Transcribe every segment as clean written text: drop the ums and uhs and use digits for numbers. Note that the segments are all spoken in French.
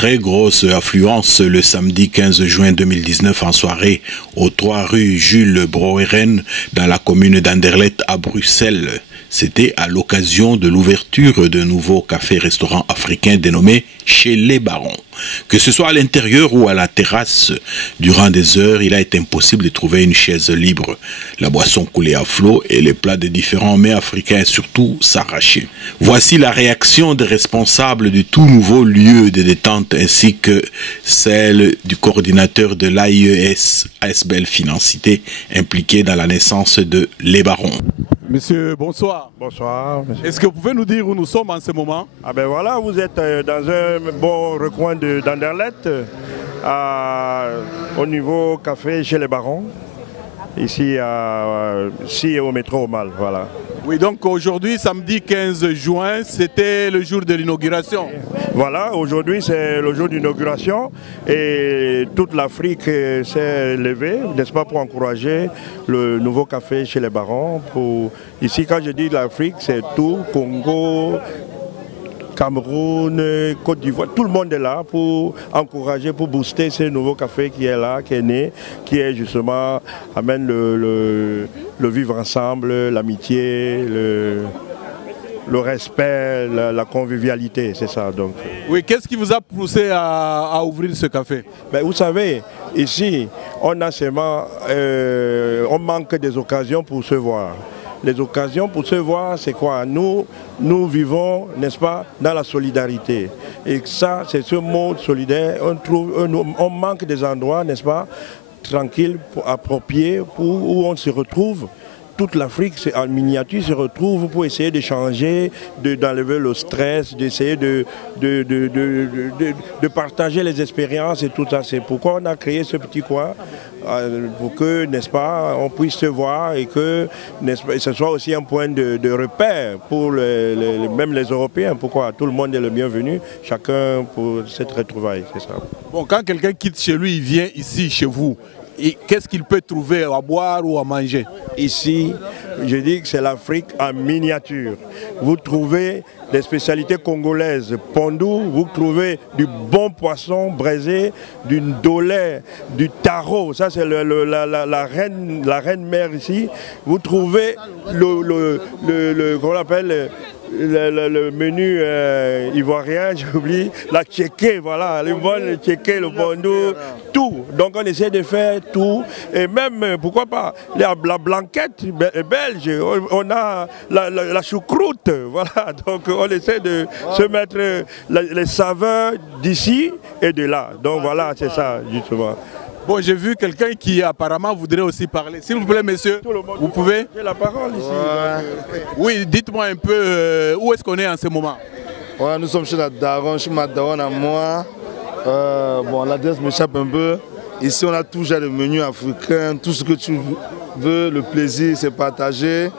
Très grosse affluence le samedi 15 juin 2019 en soirée aux 3 rue Jules Brouweren dans la commune d'Anderlecht à Bruxelles. C'était à l'occasion de l'ouverture d'un nouveau café-restaurant africain dénommé Chez les Barons. Que ce soit à l'intérieur ou à la terrasse, durant des heures, il a été impossible de trouver une chaise libre. La boisson coulait à flot et les plats de différents mets africains surtout s'arrachaient. Voici la réaction des responsables du tout nouveau lieu de détente ainsi que celle du coordinateur de l'AIES ASBL Financité impliqué dans la naissance de Les Barons. Monsieur, bonsoir. Bonsoir. Est-ce que vous pouvez nous dire où nous sommes en ce moment? Ah ben voilà, vous êtes dans un bon recoin d'Anderlecht, au niveau café Chez les Barons, ici au métro au Mal, voilà. Oui, donc aujourd'hui, samedi 15 juin, c'était le jour de l'inauguration. Voilà, aujourd'hui c'est le jour d'inauguration et toute l'Afrique s'est levée, n'est-ce pas, pour encourager le nouveau café Chez les Barons. Ici, quand je dis l'Afrique, c'est tout, Congo, Cameroun, Côte d'Ivoire, tout le monde est là pour encourager, pour booster ce nouveau café qui est là, qui est né, qui est justement, amène le vivre ensemble, l'amitié, le respect, la convivialité, c'est ça. Donc. Oui, qu'est-ce qui vous a poussé à ouvrir ce café? Ben, vous savez, ici, on manque des occasions pour se voir. Les occasions pour se voir, c'est quoi? Nous vivons, n'est-ce pas, dans la solidarité. Et ça, c'est ce mot solidaire. On manque des endroits, n'est-ce pas, tranquilles, appropriés, où on se retrouve. Toute l'Afrique en miniature se retrouve pour essayer d'échanger, d'enlever le stress, d'essayer de partager les expériences et tout ça. C'est pourquoi on a créé ce petit coin, pour que, n'est-ce pas, on puisse se voir et que ce soit aussi un point de repère pour même les Européens. Pourquoi tout le monde est le bienvenu, chacun pour cette retrouvaille, c'est ça. Bon, quand quelqu'un quitte chez lui, il vient ici, chez vous. Qu'est-ce qu'il peut trouver à boire ou à manger? Ici, je dis que c'est l'Afrique en miniature. Vous trouvez des spécialités congolaises, pondou, vous trouvez du bon poisson braisé, du ndolé, du taro, ça c'est la reine mère ici. Vous trouvez comment on appelle, le menu ivoirien, j'oublie, la tchéké, voilà, le tchéké, le pondou, tout. Donc on essaie de faire tout. Et même, pourquoi pas, la blanquette belge, on a la choucroute, voilà. Donc on essaie de se mettre les saveurs d'ici et de là. Donc voilà, c'est ça, justement. Bon, j'ai vu quelqu'un qui apparemment voudrait aussi parler. S'il vous plaît, monsieur, vous pouvez? J'ai la parole ici. Ouais. Oui, dites-moi un peu, où est-ce qu'on est en ce moment? Ouais, nous sommes chez la Daron, chez ma Daron à moi. Bon, l'adresse m'échappe un peu. Ici, on a tout genre de menu africain, tout ce que tu veux. Le plaisir, c'est partager.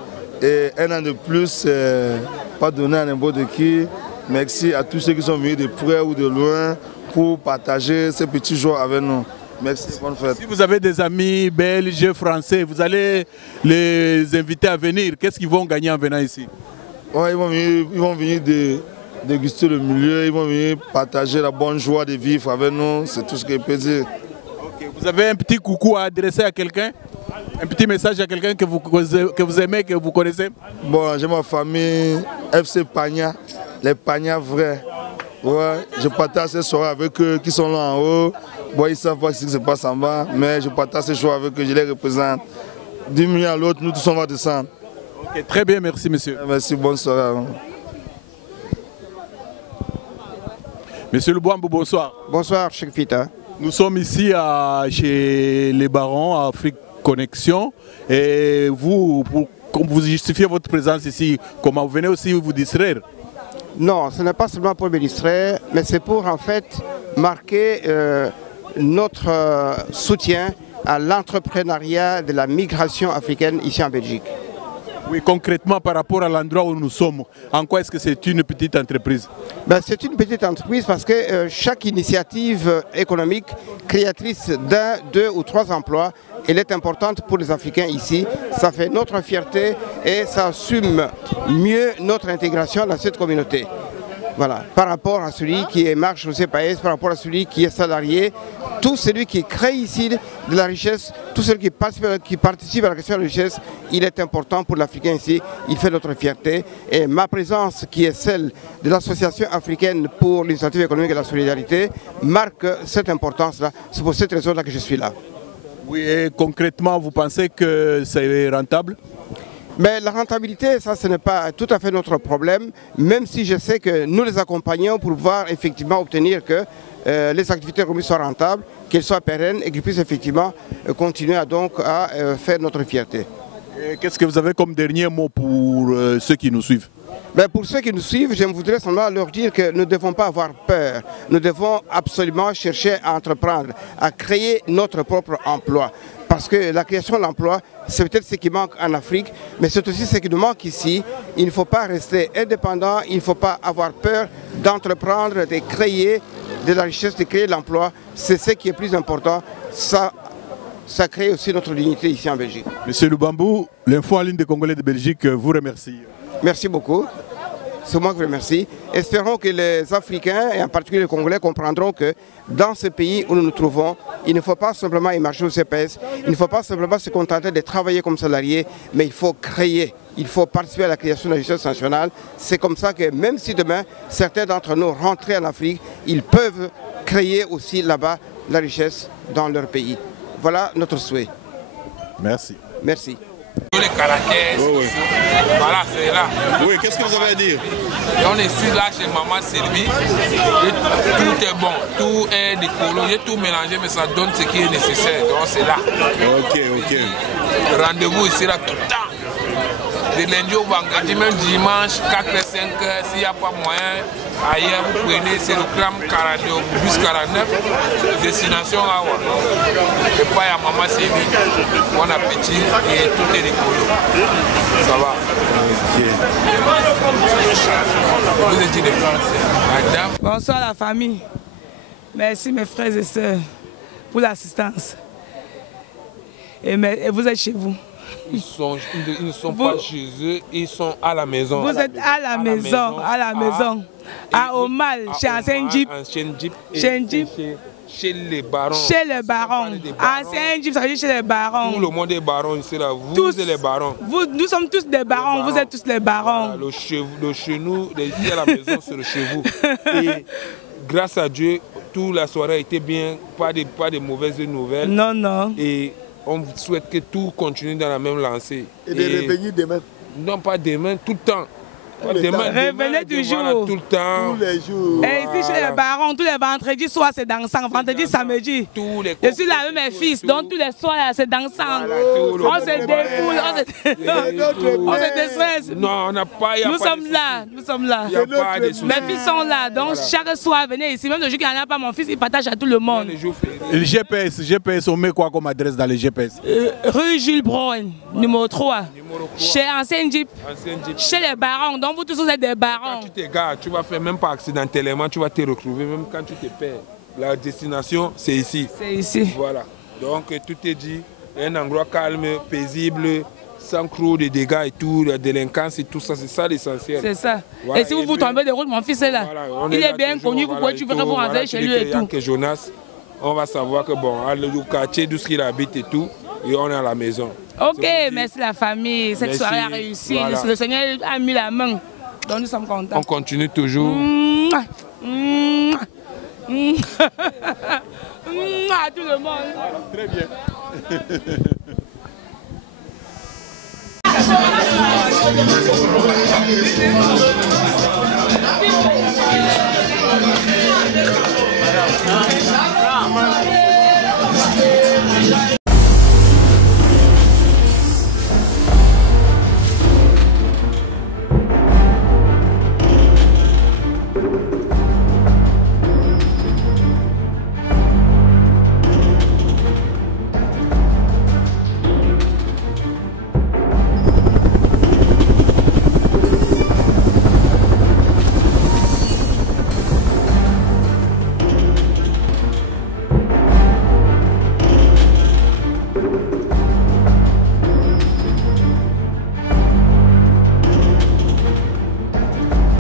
Et un an de plus, c'est pas donner à n'importe qui. Merci à tous ceux qui sont venus de près ou de loin pour partager ces petits jours avec nous. Merci, bonne fête. Si vous avez des amis belges, français, vous allez les inviter à venir. Qu'est-ce qu'ils vont gagner en venant ici? Ouais, ils vont venir déguster le milieu, ils vont venir partager la bonne joie de vivre avec nous. C'est tout ce que je peux dire. Okay. Vous avez un petit coucou à adresser à quelqu'un? Un petit message à quelqu'un que vous aimez, que vous connaissez? Bon, j'ai ma famille, FC Pagna, les Pagna vrais. Ouais, je partage ces soirées avec eux qui sont là en haut. Bon, ils ne savent pas ce qui se passe en bas, mais je partage ces soirées avec eux, je les représente. D'une minute à l'autre, nous tous on va descendre. Ok, très bien, merci monsieur. Merci, bonne soirée. Monsieur Lubwambo, bonsoir. Bonsoir, Cheikh Fita. Nous sommes ici chez les Barons, à Afrique Connexion. Et vous, comme vous justifiez votre présence ici, comment vous venez aussi vous distraire? Non, ce n'est pas seulement pour me distraire, mais c'est pour en fait marquer notre soutien à l'entrepreneuriat de la migration africaine ici en Belgique. Oui, concrètement par rapport à l'endroit où nous sommes, en quoi est-ce que c'est une petite entreprise? C'est une petite entreprise parce que chaque initiative économique créatrice d'un, 2 ou 3 emplois, elle est importante pour les Africains ici. Ça fait notre fierté et ça assume mieux notre intégration dans cette communauté. Voilà, par rapport à celui qui marche au CPS, par rapport à celui qui est salarié, tout celui qui crée ici de la richesse, tout celui qui participe à la question de la richesse, il est important pour l'Africain ici, il fait notre fierté. Et ma présence, qui est celle de l'Association africaine pour l'initiative économique et la solidarité, marque cette importance-là. C'est pour cette raison-là que je suis là. Oui, et concrètement, vous pensez que c'est rentable? Mais la rentabilité, ça, ce n'est pas tout à fait notre problème, même si je sais que nous les accompagnons pour pouvoir effectivement obtenir que les activités économiques soient rentables, qu'elles soient pérennes et qu'elles puissent effectivement continuer à faire notre fierté. Qu'est-ce que vous avez comme dernier mot pour ceux qui nous suivent? Mais pour ceux qui nous suivent, je voudrais seulement leur dire que nous ne devons pas avoir peur. Nous devons absolument chercher à entreprendre, à créer notre propre emploi. Parce que la création de l'emploi, c'est peut-être ce qui manque en Afrique, mais c'est aussi ce qui nous manque ici. Il ne faut pas rester indépendant, il ne faut pas avoir peur d'entreprendre, de créer de la richesse, de créer de l'emploi. C'est ce qui est plus important. Ça crée aussi notre dignité ici en Belgique. Monsieur Lubambou, l'info en ligne des Congolais de Belgique vous remercie. Merci beaucoup. C'est moi qui vous remercie. Espérons que les Africains, et en particulier les Congolais, comprendront que dans ce pays où nous nous trouvons, il ne faut pas simplement émarger au CPS, il ne faut pas simplement se contenter de travailler comme salarié, mais il faut créer, il faut participer à la création de la richesse nationale. C'est comme ça que même si demain, certains d'entre nous rentrent en Afrique, ils peuvent créer aussi là-bas la richesse dans leur pays. Voilà notre souhait. Merci. Merci. Les caractères, voilà, c'est là. Oui, qu'est-ce que vous avez à dire? Et on est ici là chez Maman Sylvie. Tout est bon, tout est décoloré, j'ai tout mélangé, mais ça donne ce qui est nécessaire. Donc c'est là. Ok. Rendez-vous ici là tout le temps. De lundi au vendredi, même dimanche, 4 et 5 heures, s'il n'y a pas moyen, ailleurs vous prenez, c'est le tram 42, bus 49, destination Awa. Et pas à Maman Sylvie. Bon appétit et tout est décollé. Ça va. Vous étiez des Français. Madame. Bonsoir la famille. Merci mes frères et sœurs pour l'assistance. Et vous êtes chez vous. Ils ne sont pas chez eux, ils sont à la maison. Vous êtes à la maison. À Omal, chez Ancien Jeep. Chez les barons. Chez les barons. Ancien Jeep, ça veut dire chez les barons. Tout le monde est baron ici là. Vous êtes les barons. Nous sommes tous des barons, vous êtes tous les barons. Voilà, le chez nous, ici à la maison, c'est le chez vous. Et grâce à Dieu, toute la soirée a été bien, pas de mauvaises nouvelles. Non. Et on souhaite que tout continue dans la même lancée. Et de revenir demain? Non, pas demain, tout le temps. Revenez toujours. Voilà, tout le temps. Tous les jours. Et ici chez les barons, tous les vendredis soirs c'est dansant, vendredi, samedi. Je suis là avec mes fils, donc tous les soirs c'est dansant. On se défoule, on se déstresse. Non, on n'a pas. Nous sommes là. Mes fils sont là, donc chaque soir venez ici. Même le jour qu'il n'y en a pas, mon fils il partage à tout le monde. Le GPS, on met quoi comme adresse dans le GPS? Rue Jules Broen, numéro 3. Chez Ancien Jeep. Chez les barons. Donc vous tous vous êtes des barons. Quand tu t'égares, tu vas faire même pas accidentellement, tu vas te retrouver même quand tu te perds. La destination, c'est ici. C'est ici. Voilà. Donc tout est dit. Un endroit calme, paisible, sans trop de dégâts et tout, la délinquance et tout ça, c'est ça l'essentiel. C'est ça. Voilà. Et si vous tombez de route, mon fils est là. Voilà, il est bien connu, vous pouvez vous rentrer chez lui et tout. Que Jonas, on va savoir que bon, le quartier, d'où il habite et tout, et on est à la maison. Ok, merci la famille. Cette soirée a réussi. Voilà. Le Seigneur a mis la main. Donc nous sommes contents. On continue toujours. À tout le monde. Très bien.